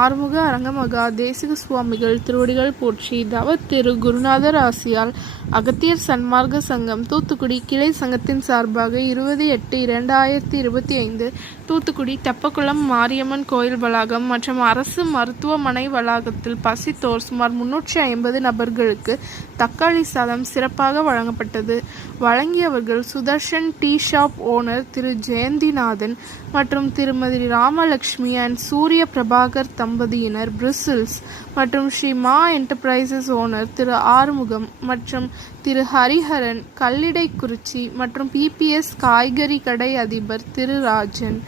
ஆறுமுக அரங்கமகா தேசிக சுவாமிகள் திருவடிகள் போற்றி. தவ திரு குருநாதர் ஆசியால் அகத்தியர் சன்மார்க்க சங்கம் தூத்துக்குடி கிளை சங்கத்தின் சார்பாக 20/8/2025 தூத்துக்குடி தெப்பக்குளம் மாரியம்மன் கோயில் வளாகம் மற்றும் அரசு மருத்துவமனை வளாகத்தில் பசித்தோர் சுமார் 350 நபர்களுக்கு தக்காளி சாதம் சிறப்பாக வழங்கப்பட்டது. வழங்கியவர்கள் சுதர்ஷன் டீ ஷாப் ஓனர் திரு ஜெயந்திநாதன் மற்றும் திருமதி ராமலட்சுமி அண்ட் சூரிய பிரபாகர் தம்பதியினர் பிரிசில்ஸ் மற்றும் ஸ்ரீ மா என்டர்பிரைசஸ் ஓனர் திரு ஆறுமுகம் மற்றும் திரு ஹரிஹரன் கல்லிடைக்குறிச்சி மற்றும் பிபிஎஸ் காய்கறி கடை அதிபர் திரு ராஜன்.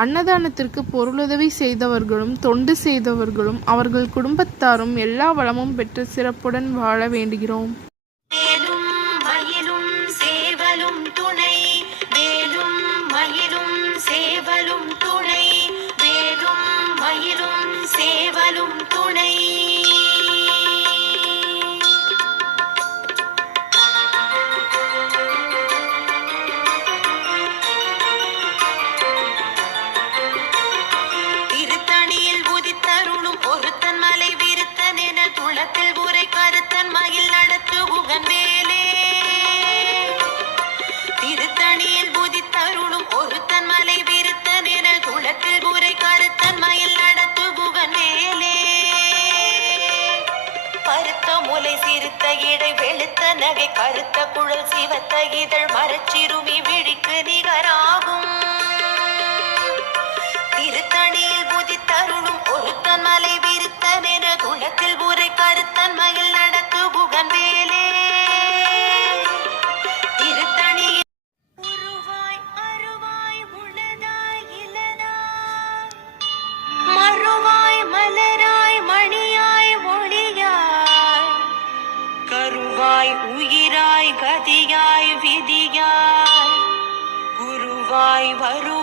அன்னதானத்திற்கு பொருளுதவி செய்தவர்களும் தொண்டு செய்தவர்களும் அவர்கள் குடும்பத்தாரும் எல்லா வளமும் பெற்று சிறப்புடன் வாழ வேண்டுகிறோம். சிறுத்த இடை வெளுத்த நகை கருத்த குழல் சிவத்த இதழ் மரச்சிறுமி விழிக்கு நிகராகும். திருத்தணியில் புதித்தருளும் ஒருத்தன் மலை விருத்தன் என குளத்தில் உரை கருத்தன் மயில் நடத்து புகன் வேலே. திருத்தணியில் உருவாய் அருவாய் உளதாய் இளதாய் மறுவாய் மலராய் மணியாய் ஒளியாய் கருவாய் உயிராய் கதியாய் விதியாய் குருவாய் வரு